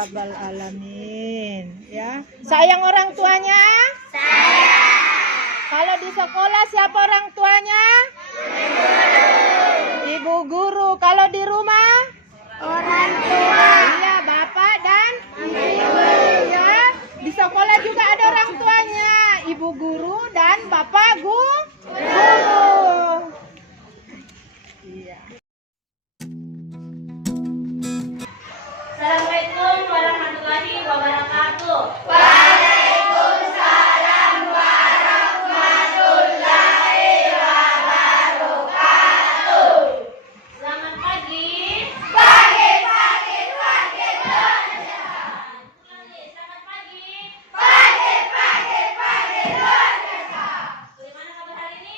rabbal alamin. Ya, sayang orang tuanya? Kalau di sekolah siapa orang tuanya? Ibu guru. Kalau di rumah? Orang tua. Iya, bapak dan ibu. Ya, di sekolah juga ada orang tuanya, ibu guru dan bapak guru. Iya. Assalamualaikum warahmatullahi wabarakatuh. Selamat pagi. Selamat pagi. Bagaimana kabar hari ini?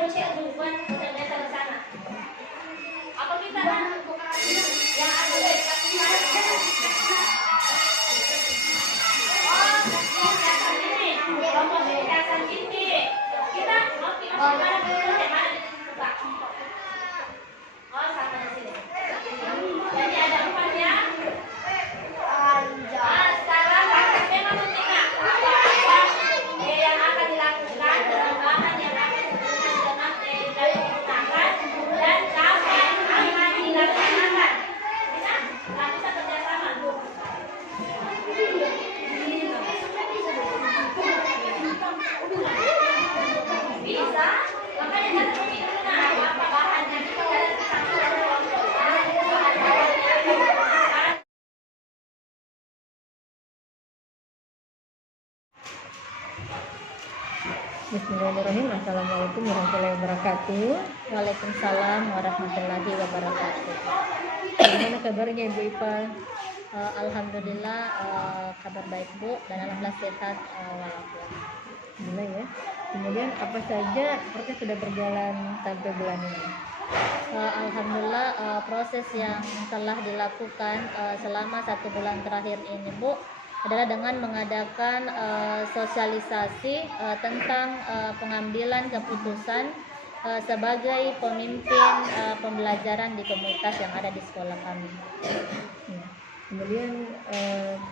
manusia bukan ternyata di sana. Apa kita yang ada di ini? Kelompok yayasan ini. Kita oke mana di buka. Oh, sama di sini. Jadi ada 4 ya. Sekarang prakteknya menentukan apa yang akan dilakukan, pengembangan yang akan dilakukan dan digunakan dan kapan akan dilaksanakan. Bisa? Nggak bisa kerjasama. Bisa. Makanya kan dulu apa bahannya kita dari satu kelompok. Bismillahirrahmanirrahim. Assalamualaikum warahmatullahi wabarakatuh. Waalaikumsalam warahmatullahi wabarakatuh. Gimana kabarnya Ibu Ipa? Alhamdulillah kabar baik Bu dan alhamdulillah sehat walafiat. Alhamdulillah ya. Kemudian apa saja proses sudah berjalan sampai bulan ini? Alhamdulillah proses yang telah dilakukan selama 1 bulan terakhir ini Bu adalah dengan mengadakan sosialisasi tentang pengambilan keputusan sebagai pemimpin pembelajaran di komunitas yang ada di sekolah kami. Ya. Kemudian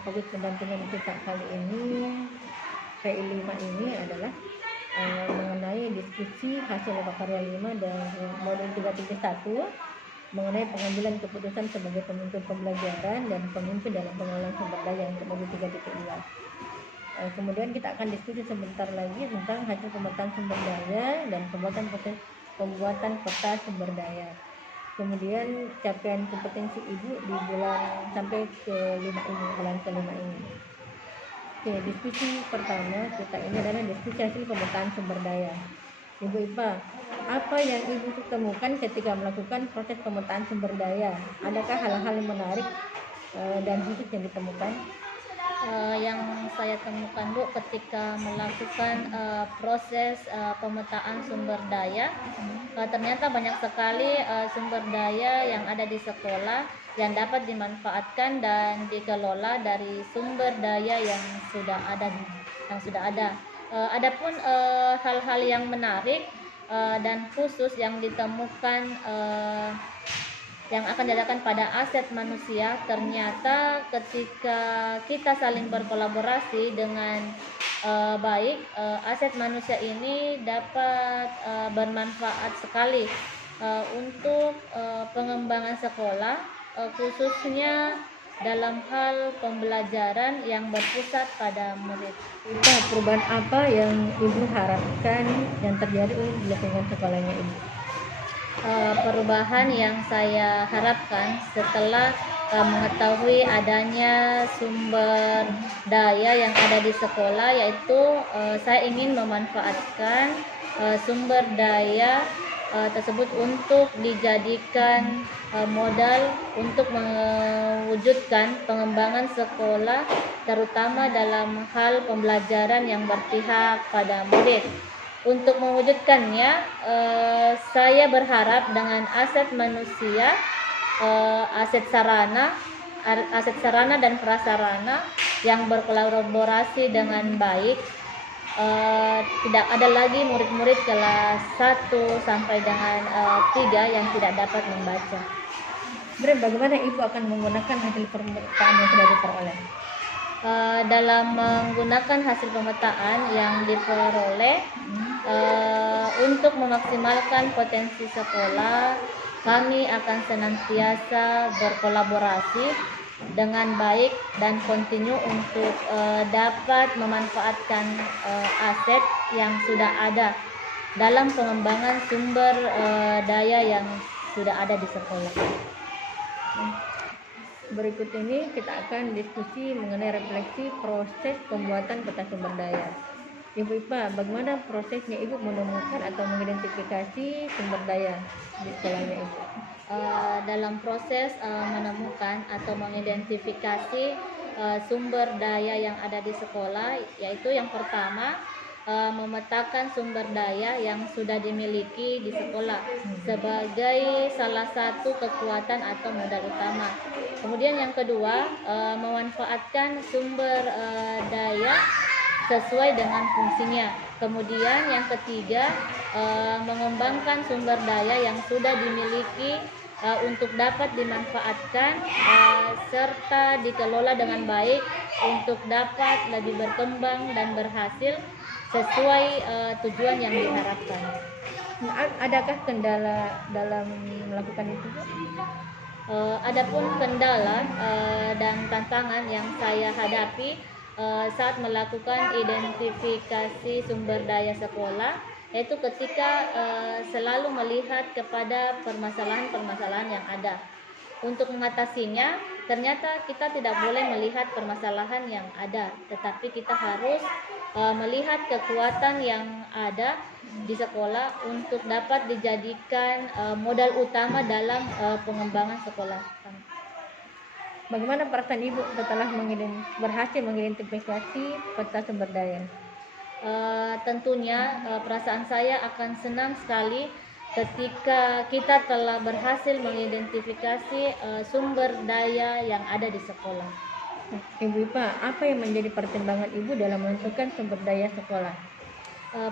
fokus pendampingan kita kali ini PI 5 ini adalah mengenai diskusi hasil karya 5 dan modul 331 mengenai pengambilan keputusan sebagai pemimpin pembelajaran dan pemimpin dalam pengelolaan sumber daya untuk modul 3.2. Kemudian kita akan diskusi sebentar lagi tentang hasil pemetaan sumber daya dan pembuatan peta sumber daya. Kemudian capaian kompetensi ibu di bulan sampai ke 5 ini, bulan ke-5 ini. Oke, diskusi pertama kita ini adalah diskusi hasil pemetaan sumber daya. Ibu Ipa, apa yang Ibu temukan ketika melakukan proses pemetaan sumber daya? Adakah hal-hal yang menarik dan khusus yang ditemukan? Yang saya temukan Bu ketika melakukan proses pemetaan sumber daya, ternyata banyak sekali sumber daya yang ada di sekolah yang dapat dimanfaatkan dan dikelola dari sumber daya yang sudah ada. Adapun hal-hal yang menarik dan khusus yang ditemukan yang akan diadakan pada aset manusia, ternyata ketika kita saling berkolaborasi dengan baik, aset manusia ini dapat bermanfaat sekali untuk pengembangan sekolah, khususnya dalam hal pembelajaran yang berpusat pada murid. Perubahan apa yang Ibu harapkan yang terjadi di lingkungan sekolahnya Ibu? Perubahan yang saya harapkan setelah mengetahui adanya sumber daya yang ada di sekolah, yaitu saya ingin memanfaatkan sumber daya tersebut untuk dijadikan modal untuk mewujudkan pengembangan sekolah, terutama dalam hal pembelajaran yang berpihak pada murid. Untuk mewujudkannya, saya berharap dengan aset manusia, aset sarana dan prasarana yang berkolaborasi dengan baik, tidak ada lagi murid-murid kelas 1 sampai dengan 3 yang tidak dapat membaca. Bagaimana Ibu akan menggunakan hasil pemetaan yang sudah diperoleh? Dalam menggunakan hasil pemetaan yang diperoleh untuk memaksimalkan potensi sekolah, kami akan senantiasa berkolaborasi dengan baik dan kontinu untuk dapat memanfaatkan aset yang sudah ada dalam pengembangan sumber daya yang sudah ada di sekolah. Berikut ini kita akan diskusi mengenai refleksi proses pembuatan peta sumber daya. Ibu Ipa, bagaimana prosesnya Ibu menemukan atau mengidentifikasi sumber daya di sekolahnya Ibu? Dalam proses menemukan atau mengidentifikasi sumber daya yang ada di sekolah, yaitu yang pertama memetakan sumber daya yang sudah dimiliki di sekolah sebagai salah satu kekuatan atau modal utama. Kemudian yang kedua, memanfaatkan sumber daya sesuai dengan fungsinya. Kemudian yang ketiga, mengembangkan sumber daya yang sudah dimiliki untuk dapat dimanfaatkan serta dikelola dengan baik untuk dapat lebih berkembang dan berhasil sesuai tujuan yang diharapkan. Adakah kendala dalam melakukan itu, Bu? Adapun kendala dan tantangan yang saya hadapi saat melakukan identifikasi sumber daya sekolah, yaitu ketika selalu melihat kepada permasalahan-permasalahan yang ada. Untuk mengatasinya, ternyata kita tidak boleh melihat permasalahan yang ada, tetapi kita harus melihat kekuatan yang ada di sekolah untuk dapat dijadikan modal utama dalam pengembangan sekolah. Bagaimana perasaan Ibu setelah berhasil mengidentifikasi peta sumber daya? Tentunya perasaan saya akan senang sekali ketika kita telah berhasil mengidentifikasi sumber daya yang ada di sekolah. Ibu Ipa, apa yang menjadi pertimbangan Ibu dalam menentukan sumber daya sekolah?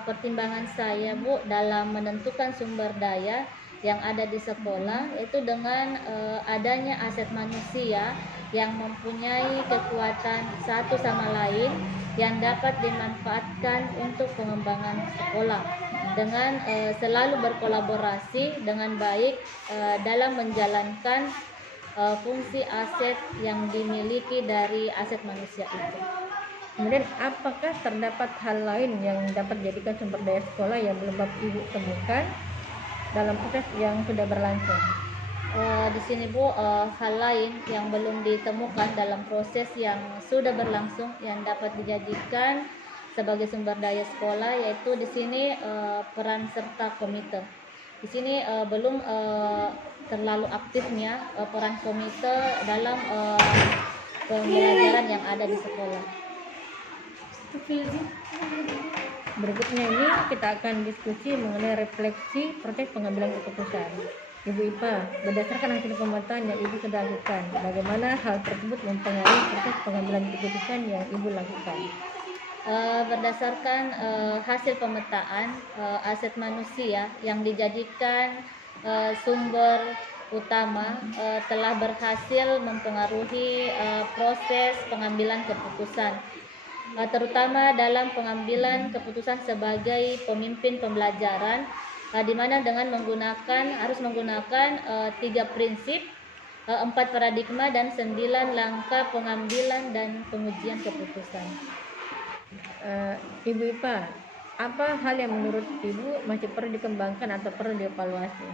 Pertimbangan saya, Bu, dalam menentukan sumber daya yang ada di sekolah yaitu dengan adanya aset manusia yang mempunyai kekuatan satu sama lain yang dapat dimanfaatkan untuk pengembangan sekolah dengan selalu berkolaborasi dengan baik dalam menjalankan fungsi aset yang dimiliki dari aset manusia itu. Kemudian apakah terdapat hal lain yang dapat dijadikan sumber daya sekolah yang belum Ibu temukan dalam proses yang sudah berlangsung? Di sini, Bu, hal lain yang belum ditemukan dalam proses yang sudah berlangsung yang dapat dijadikan sebagai sumber daya sekolah, yaitu di sini peran serta komite. Di sini belum terlalu aktifnya peran komite dalam pembelajaran yang ada di sekolah. Berikutnya ini kita akan diskusi mengenai refleksi proses pengambilan keputusan. Ibu Ipa, berdasarkan hasil pemetaan yang Ibu sudah lakukan, bagaimana hal tersebut mempengaruhi proses pengambilan keputusan yang Ibu lakukan? Berdasarkan hasil pemetaan aset manusia yang dijadikan sumber utama telah berhasil mempengaruhi proses pengambilan keputusan, terutama dalam pengambilan keputusan sebagai pemimpin pembelajaran, di mana dengan harus menggunakan 3 prinsip, 4 paradigma dan 9 langkah pengambilan dan pengujian keputusan. Ibu Ipa, apa hal yang menurut Ibu masih perlu dikembangkan atau perlu dievaluasi?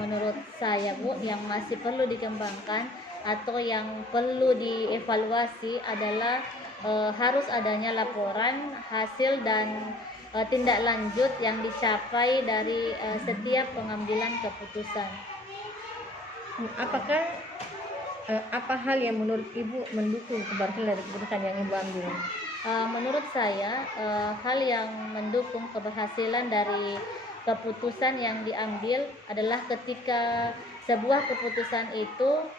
Menurut saya, Bu, yang masih perlu dikembangkan atau yang perlu dievaluasi adalah harus adanya laporan hasil dan tindak lanjut yang dicapai dari setiap pengambilan keputusan. Apa hal yang menurut Ibu mendukung keberhasilan dari keputusan yang Ibu ambil? Menurut saya, hal yang mendukung keberhasilan dari keputusan yang diambil adalah ketika sebuah keputusan itu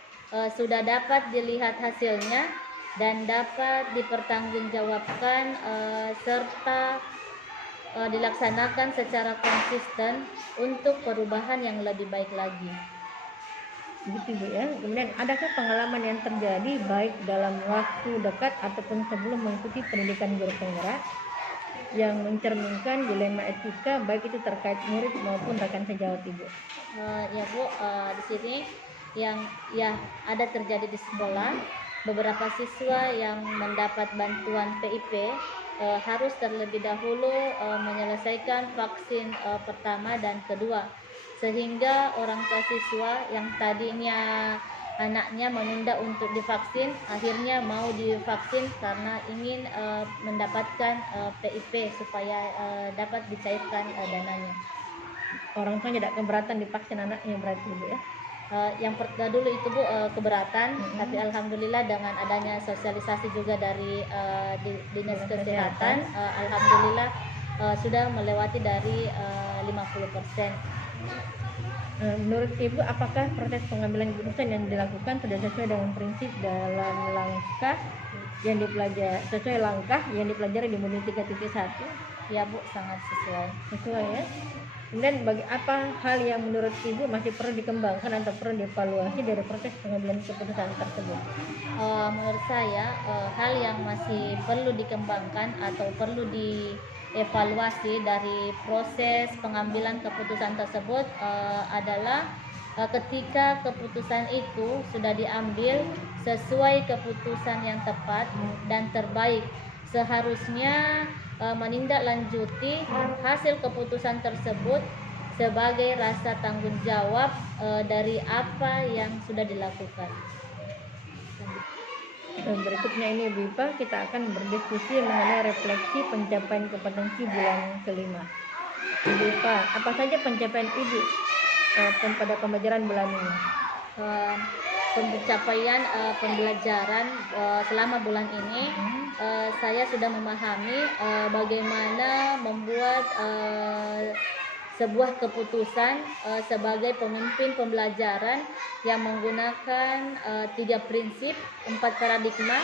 sudah dapat dilihat hasilnya dan dapat dipertanggungjawabkan serta dilaksanakan secara konsisten untuk perubahan yang lebih baik lagi. Begitu, Bu, ya. Kemudian adakah pengalaman yang terjadi baik dalam waktu dekat ataupun sebelum mengikuti pendidikan guru penggerak yang mencerminkan dilema etika baik itu terkait murid maupun rekan sejawat Ibu? Ya, Bu, di sini yang ada terjadi di sekolah, beberapa siswa yang mendapat bantuan PIP harus terlebih dahulu menyelesaikan vaksin pertama dan kedua, sehingga orang tua siswa yang tadinya anaknya menunda untuk divaksin akhirnya mau divaksin karena ingin mendapatkan PIP supaya dapat dicairkan dananya. Orang tua tidak keberatan divaksin anaknya berarti, Ibu, ya? Dulu itu Bu keberatan, tapi alhamdulillah dengan adanya sosialisasi juga dari Dinas Kesehatan, alhamdulillah sudah melewati dari 50%. Menurut Ibu, apakah proses pengambilan keputusan yang dilakukan sudah sesuai dengan prinsip dalam langkah yang dipelajari di modul 3.1? Ya Bu, sangat sesuai. Sesuai ya. Kemudian apa hal yang menurut Ibu masih perlu dikembangkan atau perlu dievaluasi dari proses pengambilan keputusan tersebut? Menurut saya hal yang masih perlu dikembangkan atau perlu dievaluasi dari proses pengambilan keputusan tersebut adalah ketika keputusan itu sudah diambil sesuai keputusan yang tepat dan terbaik, seharusnya menindaklanjuti hasil keputusan tersebut sebagai rasa tanggung jawab dari apa yang sudah dilakukan. Berikutnya ini Ibu Ipa, kita akan berdiskusi mengenai refleksi pencapaian kompetensi bulan kelima. Ibu Ipa, apa saja pencapaian Ibu pada pembelajaran bulan ini? Pencapaian pembelajaran selama bulan ini, saya sudah memahami bagaimana membuat sebuah keputusan sebagai pemimpin pembelajaran yang menggunakan 3 prinsip, 4 paradigma,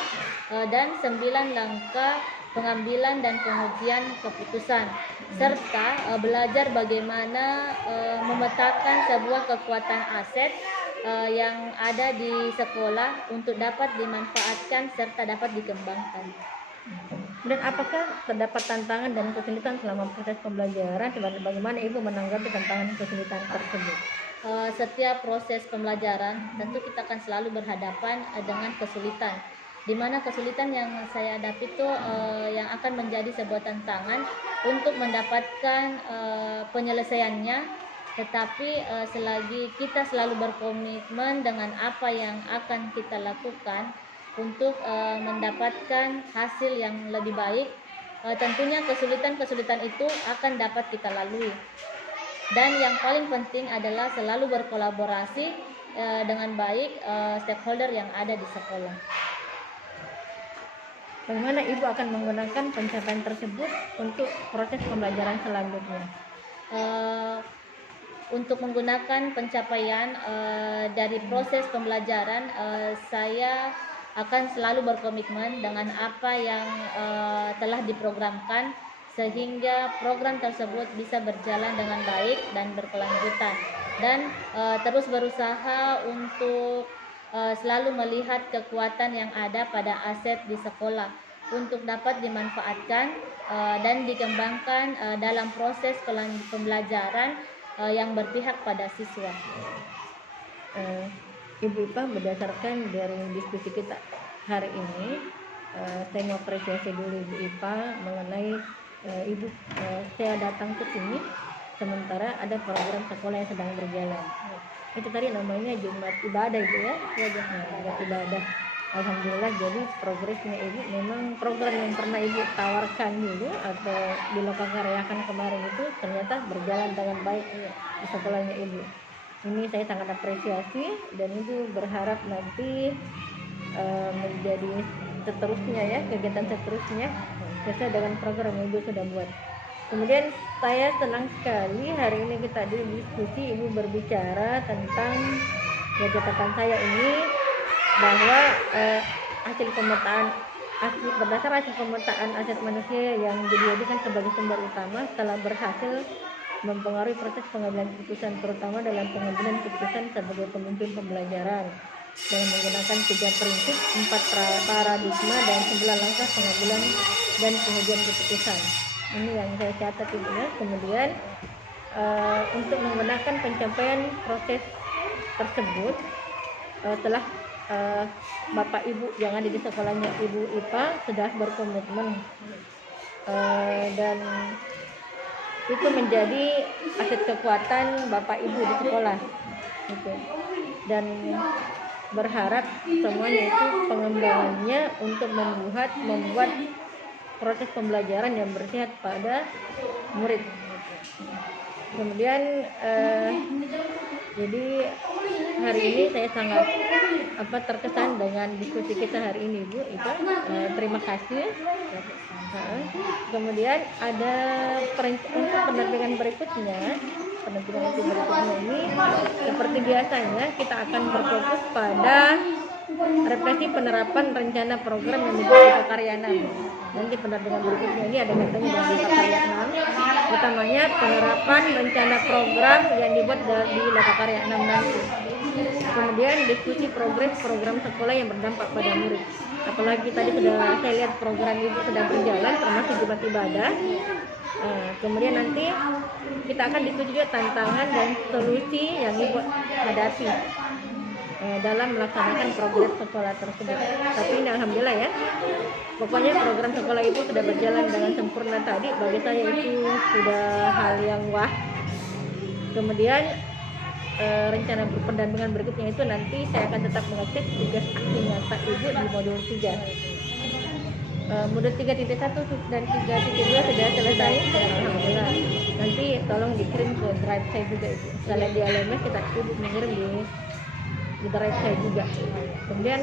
dan 9 langkah pengambilan dan pengujian keputusan, serta belajar bagaimana memetakan sebuah kekuatan aset yang ada di sekolah untuk dapat dimanfaatkan serta dapat dikembangkan. Dan apakah terdapat tantangan dan kesulitan selama proses pembelajaran? Bagaimana Ibu menanggapi tantangan kesulitan tersebut? Setiap proses pembelajaran tentu kita akan selalu berhadapan dengan kesulitan, di mana kesulitan yang saya hadapi itu yang akan menjadi sebuah tantangan untuk mendapatkan penyelesaiannya. Tetapi selagi kita selalu berkomitmen dengan apa yang akan kita lakukan untuk mendapatkan hasil yang lebih baik, tentunya kesulitan-kesulitan itu akan dapat kita lalui. Dan yang paling penting adalah selalu berkolaborasi dengan baik stakeholder yang ada di sekolah. Bagaimana Ibu akan menggunakan pencapaian tersebut untuk proses pembelajaran selanjutnya? Untuk menggunakan pencapaian dari proses pembelajaran, saya akan selalu berkomitmen dengan apa yang telah diprogramkan, sehingga program tersebut bisa berjalan dengan baik dan berkelanjutan, dan terus berusaha untuk selalu melihat kekuatan yang ada pada aset di sekolah untuk dapat dimanfaatkan dan dikembangkan dalam proses pembelajaran yang berpihak pada siswa. Ibu Ipa, berdasarkan dari diskusi kita hari ini, saya mau apresiasi dulu Ibu Ipa mengenai saya datang ke sini sementara ada program sekolah yang sedang berjalan. Itu tadi namanya Jumat Ibadah Ibu ya, Jumat Ibadah. Alhamdulillah, jadi progresnya Ibu memang program yang pernah Ibu tawarkan dulu atau dilokakaryakan kemarin itu ternyata berjalan dengan baik di sekolahnya Ibu. Ini saya sangat apresiasi dan Ibu berharap nanti menjadi seterusnya ya, kegiatan seterusnya sesuai dengan program yang Ibu sudah buat. Kemudian saya senang sekali hari ini kita diskusi Ibu berbicara tentang catatan saya ini bahwa berdasar hasil pemetaan aset manusia yang dijadikan sebagai sumber utama telah berhasil mempengaruhi proses pengambilan keputusan, terutama dalam pengambilan keputusan sebagai pemimpin pembelajaran dengan menggunakan 3 prinsip, 4 paradigma, dan 9 langkah pengambilan dan pengujian keputusan. Ini yang saya catat Ibu ya. Kemudian untuk menggunakan pencapaian proses tersebut telah Bapak Ibu yang ada di sekolahnya Ibu Ipa sudah berkomitmen dan itu menjadi aset kekuatan Bapak Ibu di sekolah gitu. Dan berharap semuanya itu pengembangannya untuk membuat proses pembelajaran yang berpihak pada murid. Kemudian Jadi hari ini saya sangat terkesan dengan diskusi kita hari ini, Bu. Itu terima kasih. Kemudian ada untuk pendampingan berikutnya. Pendampingan itu berikutnya ini seperti biasanya kita akan berfokus pada refleksi penerapan rencana program yang dibuat di Karya 6. Nanti pendampingan berikutnya ini ada katanya dalam Karya 6, utamanya penerapan rencana program yang dibuat di Karya 6 nanti. Kemudian diskusi progres program sekolah yang berdampak pada murid. Apalagi tadi sudah saya lihat program itu sedang berjalan, termasuk Jumat Ibadah. Kemudian nanti kita akan diskusi juga tantangan dan solusi yang ibu hadapi dalam melaksanakan program sekolah tersebut. Tapi ini alhamdulillah ya, pokoknya program sekolah itu sudah berjalan dengan sempurna tadi. Bagi saya itu sudah hal yang wah. Kemudian rencana pendampingan berikutnya itu nanti saya akan tetap mengecek tugas aksi nyata ibu di modul 3. Modul 3.1 dan 3.2 sudah selesai, alhamdulillah. Nanti tolong dikirim ke drive saya juga ibu. Sekalian di LMS kita ibu mengirim di drive saya juga. Kemudian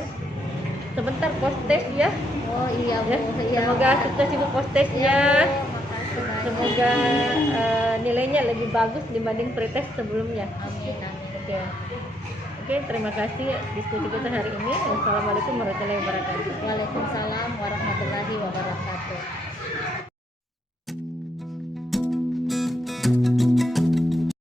sebentar post test ya. Oh iya Bu, Ya, iya. semoga sukses ibu post testnya. Semoga nilainya lebih bagus dibanding pretest sebelumnya. Amin, amin. Oke, terima kasih diskusi kita hari ini. Wassalamualaikum warahmatullahi wabarakatuh. Waalaikumsalam warahmatullahi wabarakatuh.